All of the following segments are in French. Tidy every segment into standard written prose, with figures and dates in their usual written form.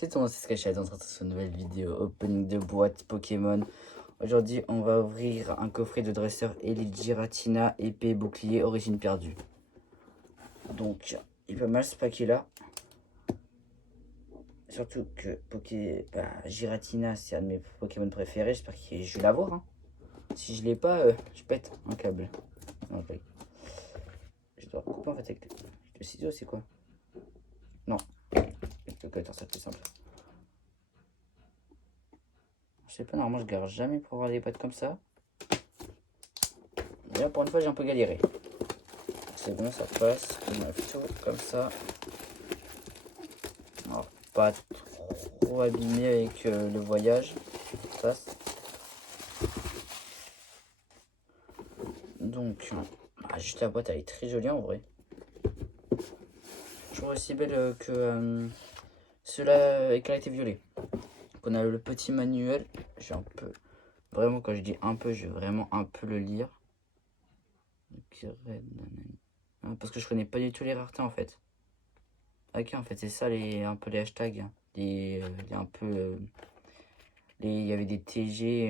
C'est tout, c'est ce que je suis dans cette nouvelle vidéo opening de boîte Pokémon. Aujourd'hui, on va ouvrir un coffret de dresseur Elite Giratina, épée, bouclier, origine perdue. Donc, il est pas mal ce paquet-là. Surtout que Giratina, c'est un de mes Pokémon préférés. J'espère que je vais l'avoir. Hein. Si je l'ai pas, je pète un câble. Non, je dois couper en fait avec le ciseau, c'est quoi? Non, avec le cutter, c'est plus simple. Je sais pas, normalement je galère jamais pour avoir des pattes comme ça. Et là pour une fois j'ai un peu galéré. C'est bon, ça passe. On a tout comme ça. Alors, pas trop abîmé avec le voyage. Ça passe. Donc, juste la boîte elle est très jolie en vrai. Toujours aussi belle que ceux-là avec la violet. Donc on a le petit manuel. J'ai un peu. Vraiment, quand je dis un peu, je vais vraiment un peu le lire. Parce que je connais pas du tout les raretés en fait. Ok, en fait, c'est ça un peu les hashtags. Un peu. Il y avait des TG,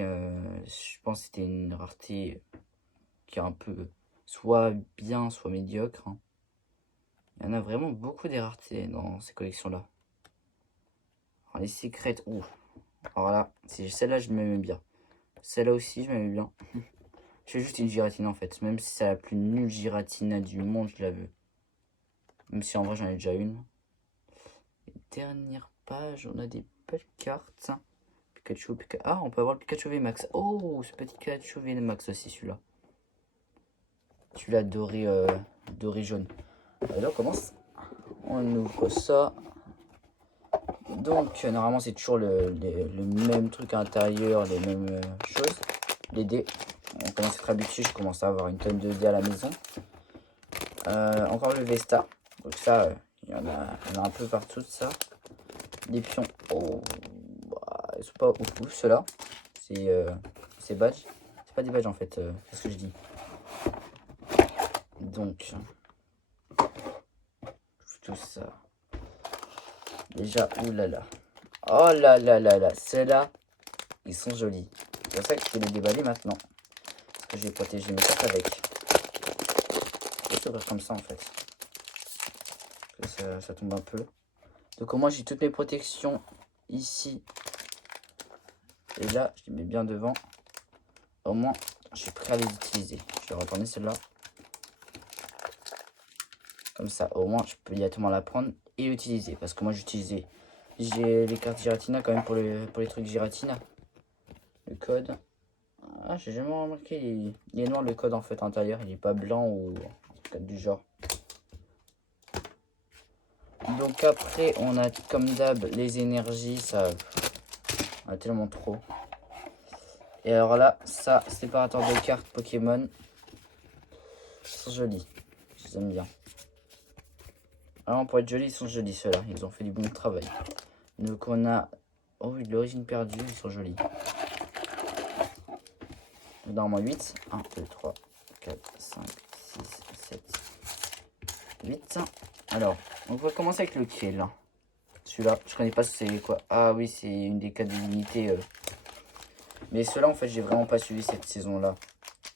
je pense que c'était une rareté qui est un peu soit bien, soit médiocre. Hein. Il y en a vraiment beaucoup des raretés dans ces collections-là. Alors, les secrets, ouh. Alors là, celle-là, je m'aimais bien. Celle-là aussi, je m'aimais bien. Je fais juste une Giratina en fait. Même si c'est la plus nulle Giratina du monde, je la veux. Même si en vrai, j'en ai déjà une. Et dernière page, on a des belles cartes. Pikachu, Ah, on peut avoir le Pikachu VMAX. Oh, ce petit Pikachu VMAX aussi, celui-là. Celui-là doré jaune. Allez, on commence. On ouvre ça. Donc, normalement, c'est toujours le même truc à l'intérieur, les mêmes choses. Les dés. On commence à être habitué, je commence à avoir une tonne de dés à la maison. Encore le Vesta. Donc ça, il y en a un peu partout de ça. Les pions. Oh, bah, ils sont pas ouf ceux-là. C'est badge. C'est pas des badges en fait, c'est ce que je dis. Donc, tout ça. Déjà, oulala. Oh là là là là, ceux-là, ils sont jolis. C'est pour ça que je vais les déballer maintenant. Parce que je vais protéger mes cartes avec. Je vais s'ouvrir comme ça en fait. Ça tombe un peu. Donc au moins j'ai toutes mes protections ici. Et là, je les mets bien devant. Au moins, je suis prêt à les utiliser. Je vais retourner celle-là. Comme ça, au moins, je peux directement la prendre et l'utiliser. Parce que moi, j'ai les cartes Giratina quand même pour les trucs Giratina. Le code. Ah, j'ai jamais remarqué. Il est noir le code en fait intérieur. Il est pas blanc ou un truc du genre. Donc après, on a comme d'hab les énergies. Ça on a tellement trop. Et alors là, ça, séparateur de cartes Pokémon. Ils sont jolis. Je les aime bien. Alors pour être jolis, ils sont jolis ceux-là. Ils ont fait du bon travail. Donc on a... Oh oui, de l'origine perdue, ils sont jolis. Normalement 8. 1, 2, 3, 4, 5, 6, 7, 8. Alors, on va commencer avec lequel. Celui-là, je connais pas c'est quoi. Ah oui, c'est une des 4 unités. Mais ceux-là, en fait, j'ai vraiment pas suivi cette saison-là.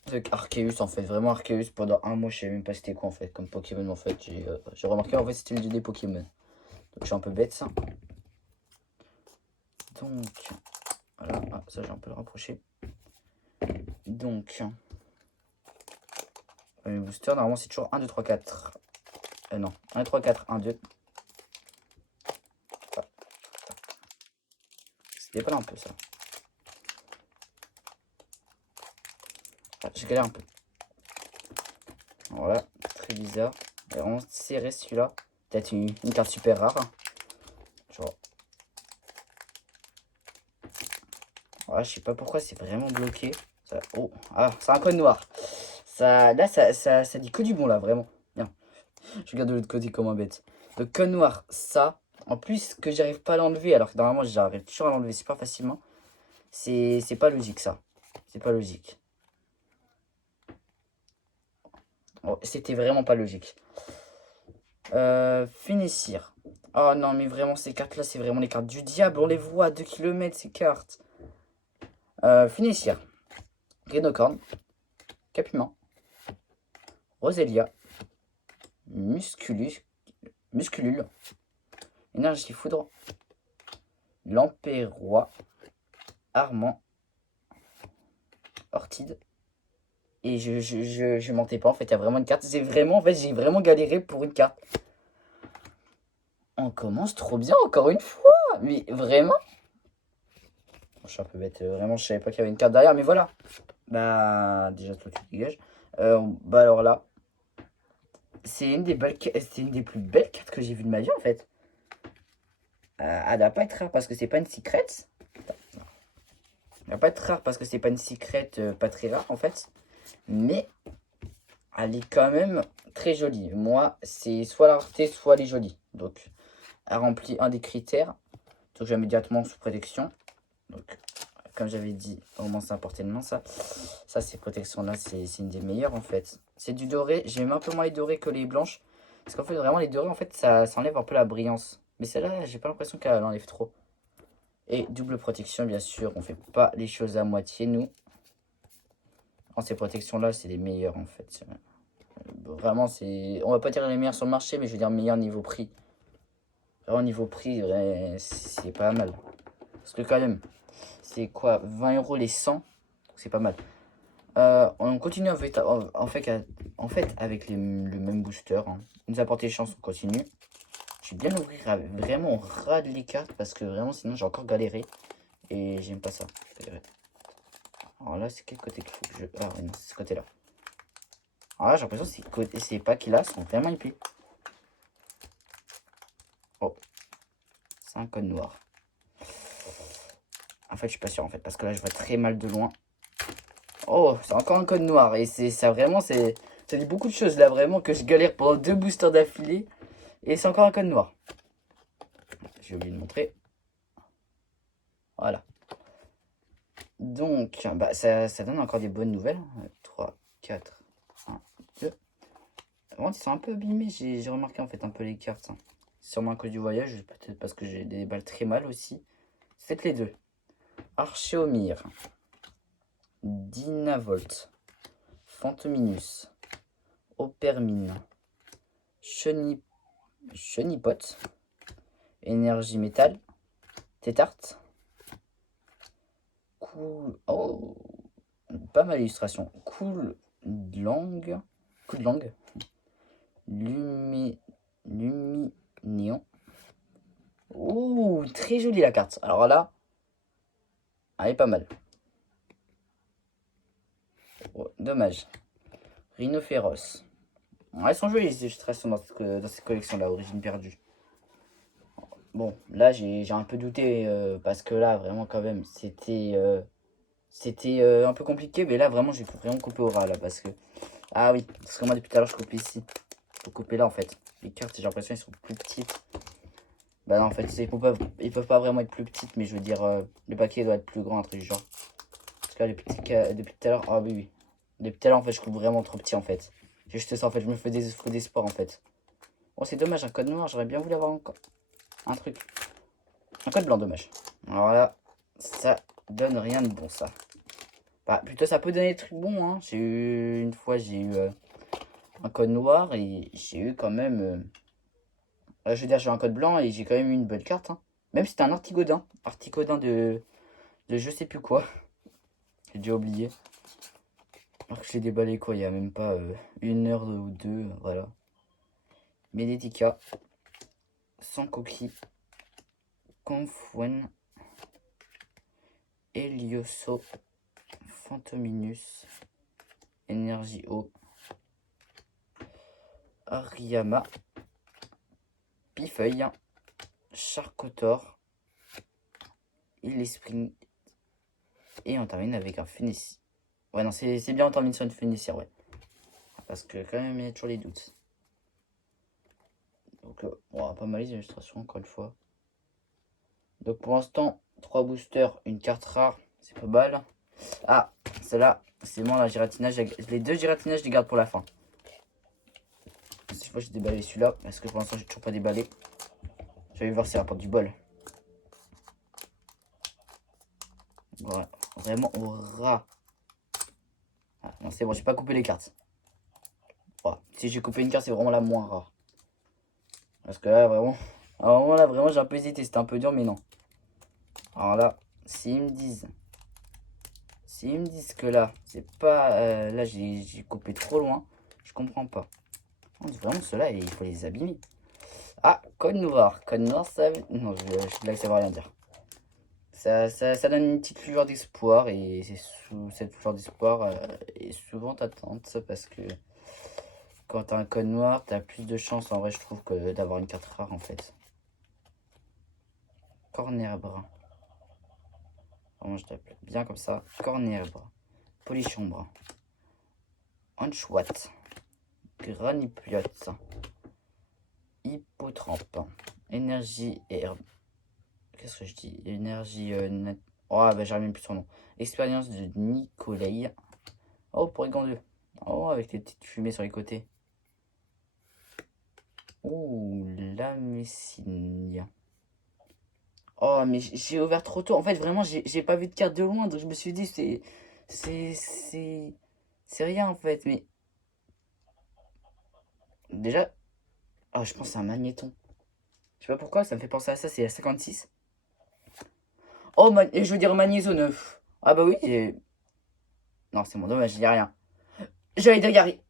Avec Arceus, en fait, vraiment Arceus, pendant un mois, je savais même pas c'était quoi, en fait, comme Pokémon, en fait. J'ai remarqué, en fait, c'était une des Pokémon. Donc, je suis un peu bête, ça. Donc, voilà, ça, j'ai un peu le rapprocher. Donc, le booster, normalement, c'est toujours 1, 2, 3, 4. Non, 1, 3, 4, 1, 2. Ah. C'était pas là un peu, ça. Ah, j'ai galéré un peu. Voilà, très bizarre. Il est vraiment serré celui-là. Peut-être une carte super rare. Genre. Voilà, je sais pas pourquoi c'est vraiment bloqué. Ça, oh, ah, c'est un code noir. Là, ça dit que du bon, là, vraiment. Bien. Je regarde de l'autre côté comme un bête. Le code noir, ça. En plus, que j'arrive pas à l'enlever, alors que normalement, j'arrive toujours à l'enlever super facilement. C'est pas logique, ça. C'est pas logique. Oh, c'était vraiment pas logique. Finissir. Oh non, mais vraiment, ces cartes-là, c'est vraiment les cartes du diable. On les voit à 2 km, ces cartes. Finicia. Rhinocorn. Capumin. Roselia. Musculule. Énergie Foudre. Lampérois. Armand. Ortide. Et je mentais pas, en fait, il y a vraiment une carte. J'ai vraiment galéré pour une carte. On commence trop bien, encore une fois. Mais vraiment. Je suis un peu bête, vraiment, je savais pas qu'il y avait une carte derrière, mais voilà. Bah, déjà, toi, tu dégages. Bah, alors là, c'est une des plus belles cartes que j'ai vues de ma vie, en fait. Elle va pas être rare parce que c'est pas une secret. Elle va pas être rare parce que c'est pas une secret, pas très rare, en fait. Mais elle est quand même très jolie. Moi, c'est soit la rareté, soit elle est jolie. Donc, elle remplit un des critères. Donc, je la mets directement sous protection. Donc, comme j'avais dit, au moins c'est à portée de main, ça. Ça, ces protections-là, c'est une des meilleures, en fait. C'est du doré. J'aime un peu moins les dorés que les blanches. Parce qu'en fait, vraiment, les dorés, en fait, ça enlève un peu la brillance. Mais celle-là, j'ai pas l'impression qu'elle enlève trop. Et double protection, bien sûr. On fait pas les choses à moitié, nous. Ces protections-là, c'est les meilleures, en fait. Vraiment, c'est... On va pas dire les meilleurs sur le marché, mais je veux dire meilleur niveau prix. Vraiment, niveau prix, c'est pas mal. Parce que quand même, c'est quoi 20 € les 100. C'est pas mal. On continue en fait avec le même booster. Hein. Il nous a porté chance, on continue. Je vais bien ouvrir vraiment au ras de les cartes parce que vraiment sinon j'ai encore galéré. Et j'aime pas ça. Alors là, c'est quel côté qu'il faut que je... Ah ouais, non, c'est ce côté-là. Alors là, j'ai l'impression que ces packs-là sont vraiment épais. Oh. C'est un code noir. En fait, je suis pas sûr en fait parce que là, je vois très mal de loin. Oh, c'est encore un code noir. Et c'est ça vraiment, ça dit beaucoup de choses là, vraiment, que je galère pendant 2 boosters d'affilée. Et c'est encore un code noir. J'ai oublié de montrer. Voilà. Donc, bah, ça donne encore des bonnes nouvelles. 3, 4, 1, 2. Vraiment, ils sont un peu abîmés. J'ai remarqué en fait un peu les cartes. Hein. Sûrement à cause du voyage, peut-être parce que j'ai des balles très mal aussi. C'est les deux. Archéomir. Dynavolt. Fantominus. Opermine. Chenipote. Énergie métal. Tétarte. Cool. Oh, pas mal d'illustrations. Cool de langue. Coup de langue. Luminion. Ouh, très jolie la carte. Alors là, elle est pas mal. Oh, dommage. Rhinophéros. Elles sont jolies les illustrations dans cette collection-là, Origine perdue. Bon, là j'ai un peu douté parce que là, vraiment, quand même, c'était un peu compliqué. Mais là, vraiment, j'ai vraiment coupé au ras là parce que. Ah oui, parce que moi, depuis tout à l'heure, je coupe ici. Faut couper là en fait. Les cartes, j'ai l'impression, elles sont plus petites. Bah non, en fait, ils peuvent pas vraiment être plus petites, mais je veux dire, le paquet doit être plus grand, un truc du genre. Parce que là, depuis tout à l'heure, ah oui, oui. Depuis tout à l'heure, en fait, je coupe vraiment trop petit en fait. J'ai juste ça en fait, je me fais des faux d'espoir en fait. Oh, c'est dommage, un code noir, j'aurais bien voulu avoir encore un truc. Un code blanc, dommage. Alors là, ça donne rien de bon ça. Bah, plutôt ça peut donner des trucs bons, hein. J'ai eu, une fois, j'ai eu un code noir et j'ai eu quand même. Je veux dire, j'ai un code blanc et j'ai quand même eu une bonne carte. Hein. Même si c'était un Artigodin. Artigodin de je sais plus quoi. J'ai déjà oublié. Alors que je l'ai déballé quoi, il n'y a même pas 1 heure ou 2. Voilà. Meditica. Sans coquille. Confouane. Helioso. Fantominus. Énergie eau. Ariama. Pifeuille. Charcotor. Illespring. Et on termine avec un Phénicie. Ouais, non, c'est bien, on termine sur une Phénicière, ouais. Parce que quand même, il y a toujours les doutes. Donc, bon, pas mal les illustrations, encore une fois. Donc, pour l'instant, 3 boosters, une carte rare. C'est pas mal. Ah, celle-là, c'est bon, la giratinage. Les 2 giratinages, je les garde pour la fin. Cette fois, j'ai déballé celui-là. Parce que pour l'instant, j'ai toujours pas déballé. Je vais voir s'il rapporte du bol. Voilà. Vraiment au ras. Ah, non, c'est bon, j'ai pas coupé les cartes. Voilà. Si j'ai coupé une carte, c'est vraiment la moins rare. Parce que là, vraiment... À un moment là, vraiment, j'ai un peu hésité. C'était un peu dur, mais non. Alors là, s'ils me disent... S'ils me disent que là, c'est pas... là, j'ai coupé trop loin. Je comprends pas. Vraiment, ceux-là, il faut les abîmer. Ah, code noir. Code noir, ça... Non, je blague, ça veut rien dire. Ça donne une petite lueur d'espoir. Et c'est sous cette lueur d'espoir est souvent attente. Parce que quand t'as un code noir, t'as plus de chance, en vrai, je trouve, que d'avoir une carte rare, en fait. Corner brun. Vraiment, je tape bien comme ça. Corner brun. Polichon brun. Anchouat. Granipiote. Hippotrampe. Énergie herbe. Qu'est-ce que je dis? Énergie net. Oh, bah j'arrive même plus son nom. Expérience de Nicolai. Oh, Porygon 2. Oh, avec les petites fumées sur les côtés. Ouh, la Messinia. Oh, mais j'ai ouvert trop tôt. En fait, vraiment, j'ai pas vu de carte de loin. Donc, je me suis dit, c'est rien, en fait. Mais déjà, oh, je pense que c'est un magnéton. Je sais pas pourquoi, ça me fait penser à ça. C'est à 56. Oh, et je veux dire magnéso 9. Ah, bah oui. Non, c'est mon dommage, il y a rien. J'allais dire Gary.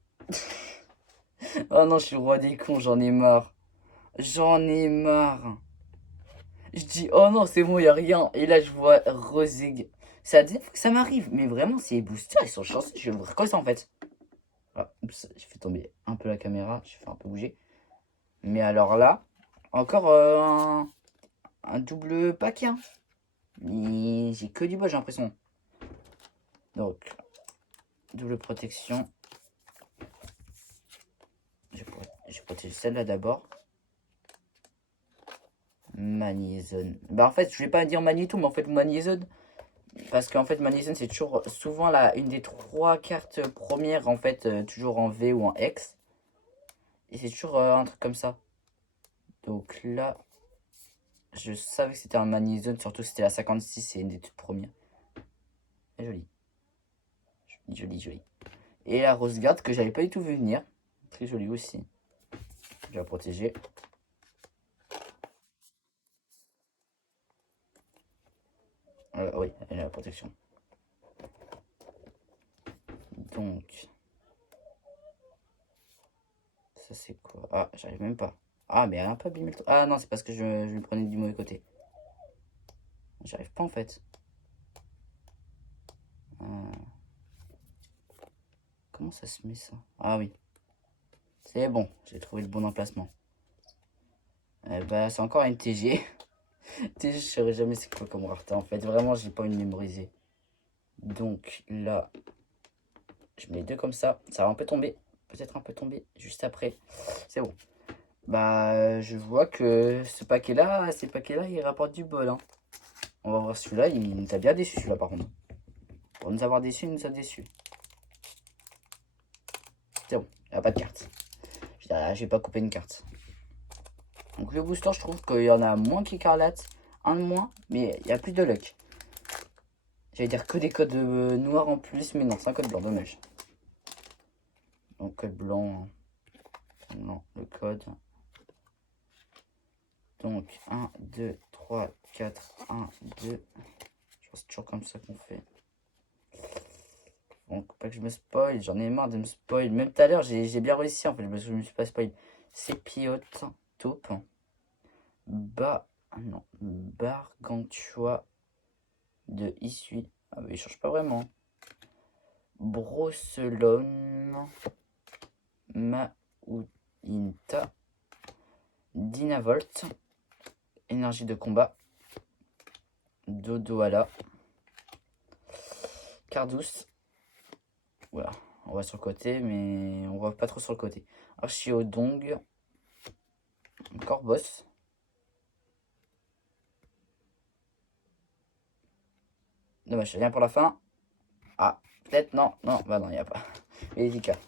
Oh non, je suis le roi des cons, j'en ai marre. J'en ai marre. Je dis, oh non, c'est bon, il y a rien. Et là, je vois Rosig. C'est la deuxième fois que ça m'arrive. Mais vraiment, ces boosters, ils sont chanceux. Je vais ouvrir quoi ça en fait? Ah, oups, j'ai fait tomber un peu la caméra. J'ai fait un peu bouger. Mais alors là, encore un double paquet. Hein. Mais j'ai que du bol, j'ai l'impression. Donc, double protection. Je protège celle-là d'abord. Magnézone. Bah en fait, je vais pas dire magnéto, mais en fait magnézone. Parce qu'en fait, magnézone, c'est toujours souvent une des trois cartes premières, en fait, toujours en V ou en X. Et c'est toujours un truc comme ça. Donc là, je savais que c'était un magnézone, surtout que c'était la 56, c'est une des toutes premières. Et jolie. Jolie, jolie. Et la rose garde que j'avais pas du tout vu venir. Très jolie aussi. Je vais la protéger. Oui, elle a la protection. Donc, ça c'est quoi? Ah, j'arrive même pas. Ah, mais elle a un peu abîmé le truc. Ah non, c'est parce que je me prenais du mauvais côté. J'arrive pas en fait. Comment ça se met ça? Ah oui. C'est bon, j'ai trouvé le bon emplacement. Bah, c'est encore une TG. TG, je saurais jamais c'est quoi comme rareté. En fait, vraiment, j'ai pas une mémoriser. Donc là, je mets deux comme ça. Ça va un peu tomber. Peut-être un peu tomber juste après. C'est bon. Bah, je vois que ce paquet-là, ces paquets-là, ils rapportent du bol. Hein. On va voir celui-là. Il nous a bien déçu, celui-là, par contre. Pour nous avoir déçus, il nous a déçus. C'est bon, il n'y a pas de carte. J'ai pas coupé une carte. Donc le booster, je trouve qu'il y en a moins qu'Écarlate. Un de moins, mais il y a plus de luck. J'allais dire que des codes noirs en plus, mais non, c'est un code blanc, dommage. Donc code blanc. Non, le code. Donc 1, 2, 3, 4, 1, 2. Je pense que c'est toujours comme ça qu'on fait. Donc pas que je me spoil, j'en ai marre de me spoil. Même tout à l'heure, j'ai bien réussi en fait, parce que je me suis pas spoil. C'est piote, taupe. Non, Bargantua de Issui. Ah bah il change pas vraiment. Brosselone. Mauinta. Dynavolt. Énergie de combat. Dodoala. Cardous. Voilà, on voit sur le côté, mais on voit pas trop sur le côté. Archiodong. Corboss. Dommage, rien pour la fin. Ah, peut-être, non, non, bah non, il n'y a pas. Vérifica.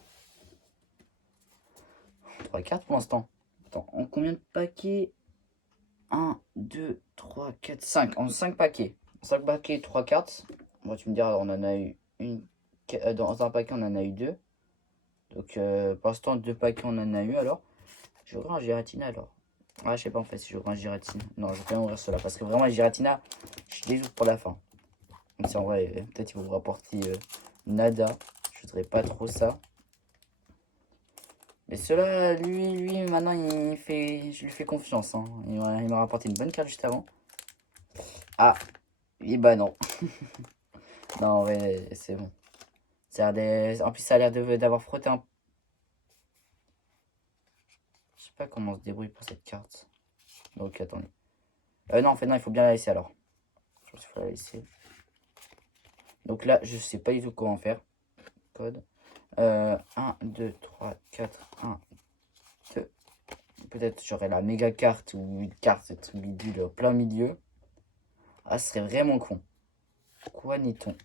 3 cartes pour l'instant. Attends, en combien de paquets? 1, 2, 3, 4, 5. En 5 paquets. 5 paquets, 3 cartes. Moi, tu me diras, on en a eu une. Dans un paquet, on en a eu 2. Donc, pour l'instant, 2 paquets, on en a eu alors. Je vais un Giratina alors. Ah, je sais pas en fait si je un Giratina. Non, je vais quand même ouvrir cela parce que vraiment, les Giratina, je les ouvre pour la fin. Donc, c'est en vrai, peut-être qu'ils vont vous rapporter nada. Je voudrais pas trop ça. Mais cela, lui, maintenant, je lui fais confiance. Hein. Il m'a rapporté une bonne carte juste avant. Ah, et bah non. Non, en vrai, c'est bon. En plus, ça a l'air d'avoir frotté un. Je sais pas comment on se débrouille pour cette carte. Donc, attendez. Non, en fait, non, il faut bien la laisser alors. Je pense qu'il faut la laisser. Donc là, je sais pas du tout comment faire. Code. 1, 2, 3, 4, 1, 2. Peut-être j'aurai la méga carte ou une carte bidule plein milieu. Ah, ce serait vraiment con. Quoi n'est-on?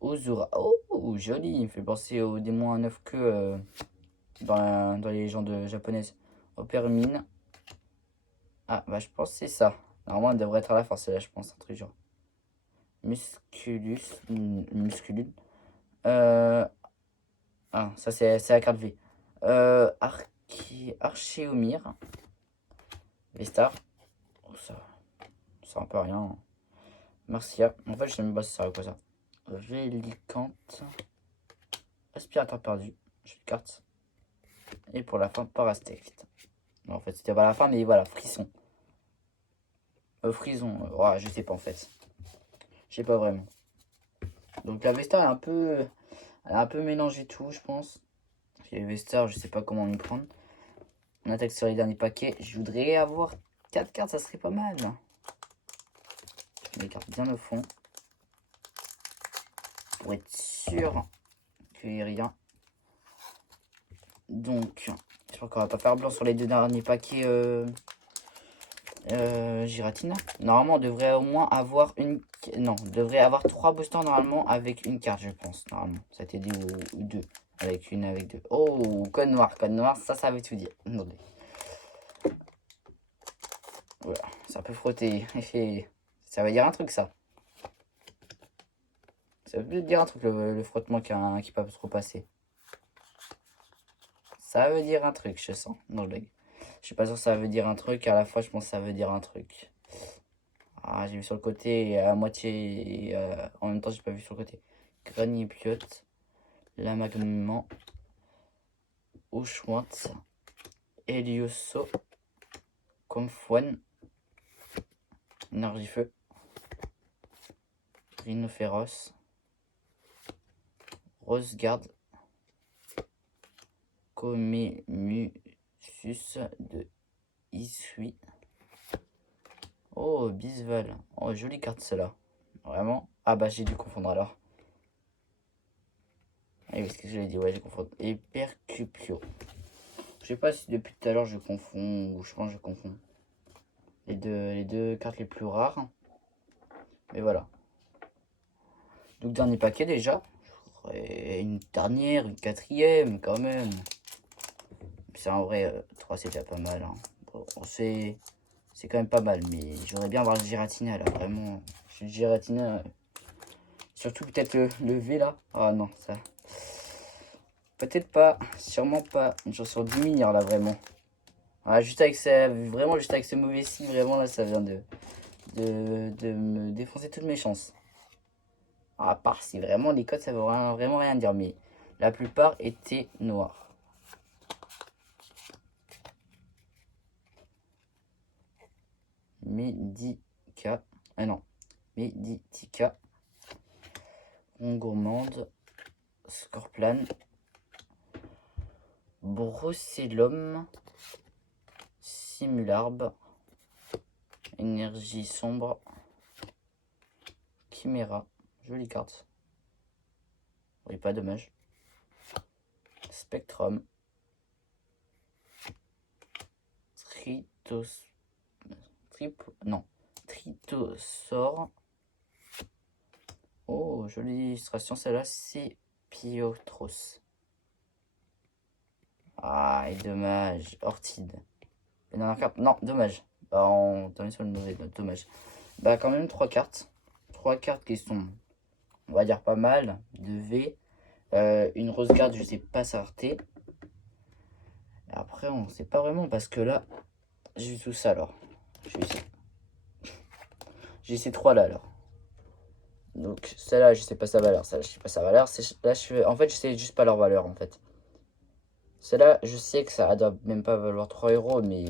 Ozura. Oh, joli. Il me fait penser au démon à 9 queues dans les légendes japonaises. Opérmine. Ah, bah je pense que c'est ça. Normalement, elle devrait être à la fin, celle-là, je pense. Un truc genre. Musculus. Ah, ça c'est la carte V. Archéomir. Vestar. Oh, ça un peu rien. Hein. Marcia. En fait, je sais même pas si ça sert à quoi ça. Vélicante. Aspirateur perdu. J'ai une carte. Et pour la fin, Parastect. En fait, c'était pas la fin, mais voilà, frisson. Frison. Ouais, je sais pas en fait. Je sais pas vraiment. Donc la Vestar elle a un peu mélangé tout, je pense. Les Vestar, je sais pas comment m'y prendre. On attaque sur les derniers paquets. Je voudrais avoir 4 cartes, ça serait pas mal. Je mets les cartes bien au fond. Pour être sûr qu'il n'y ait rien. Donc, je crois qu'on va pas faire blanc sur les 2 derniers paquets Giratina. Normalement, on devrait au moins avoir une. Non, on devrait avoir 3 boosters normalement avec une carte, je pense. Normalement, ça a été dit ou 2. Avec 2. Oh, code noir, ça veut tout dire. Voilà, ça peut frotter. Ça veut dire un truc, ça. Ça veut dire un truc, le frottement qui peut trop passer. Ça veut dire un truc, je sens. Non, je blague. Je suis pas sûr que ça veut dire un truc. À la fois, je pense que ça veut dire un truc. Ah, j'ai vu sur le côté et à moitié. En même temps, j'ai pas vu sur le côté. Granipiote. Lamagnement. Ouchouante. Helioso. Comfoine. Énergie-feu. Rhinophéros. Rosegarde. Comémusus de Isui. Oh, Bisval. Oh, jolie carte celle-là. Vraiment. Ah bah j'ai dû confondre alors. Ah oui, ce que je l'ai dit, ouais, j'ai confondu. Et Percupio. Je sais pas si depuis tout à l'heure je confonds ou je pense que je confonds. Les deux cartes les plus rares. Mais voilà. Donc dernier paquet déjà. Et une dernière, une quatrième quand même. C'est en vrai, 3 c'est déjà pas mal. Hein. Bon, c'est quand même pas mal, mais j'aimerais bien avoir le Giratina là, vraiment. Le Giratina. Surtout peut-être le V là. Ah non, ça. Peut-être pas, sûrement pas. Une chance sur 10 milliards là, vraiment. Ah, vraiment juste avec ce mauvais signe, vraiment là, ça vient de me défoncer toutes mes chances. À part si vraiment les codes ça veut vraiment rien dire, mais la plupart étaient noirs. Medica. Ah non. Meditica. Gourmande. Scorplan. Brucellum. Simularbe. Énergie sombre. Chimera. Jolie carte. Oui, pas dommage. Spectrum. Tritosaure. Oh, jolie illustration, celle-là, c'est Piotros. Ah, et dommage. Ortide. Non, dommage. Bah, on est sur une mauvaise note, dommage. Bah, quand même 3 cartes. 3 cartes qui sont, on va dire, pas mal. De V. Une rose garde, je sais pas sa rareté. Après, on sait pas vraiment parce que là, j'ai eu tout ça alors. J'ai ces 3 là alors. Donc, celle-là, je sais pas sa valeur. Celle-là, je sais pas sa valeur. Là, en fait, je sais juste pas leur valeur en fait. Celle-là, je sais que ça doit même pas valoir 3 euros, mais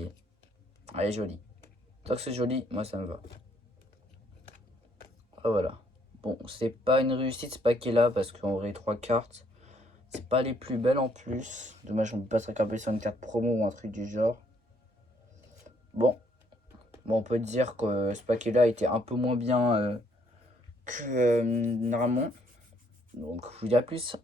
elle est jolie. Tant que c'est joli, moi ça me va. Ah voilà. Bon, c'est pas une réussite ce paquet-là parce qu'on aurait 3 cartes. C'est pas les plus belles en plus. Dommage, on peut pas se récupérer sur une carte promo ou un truc du genre. Bon, on peut dire que ce paquet-là était un peu moins bien que normalement. Donc, je vous dis à plus.